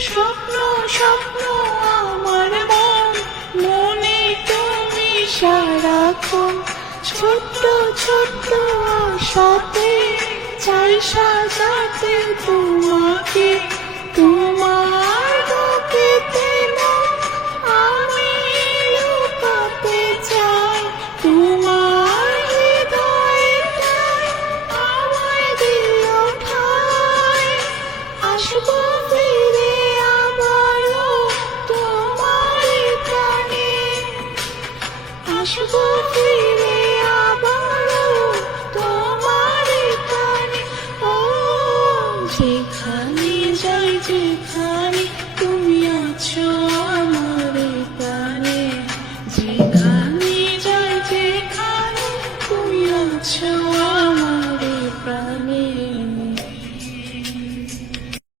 স্বপ্ন স্বপ্ন আমার মন, মনে তুমি সারাক্ষণ। ছোট্ট ছোট্ট আশাতে চাই সাজাতে তোমাকে, তোমার বুকেতে মন আমি লুকাতে চাই। তোমার হৃদয়টাই আমায় দিও ঠাই। আসবো ফিরে আবারও তোমার প্রাণে, আসবো।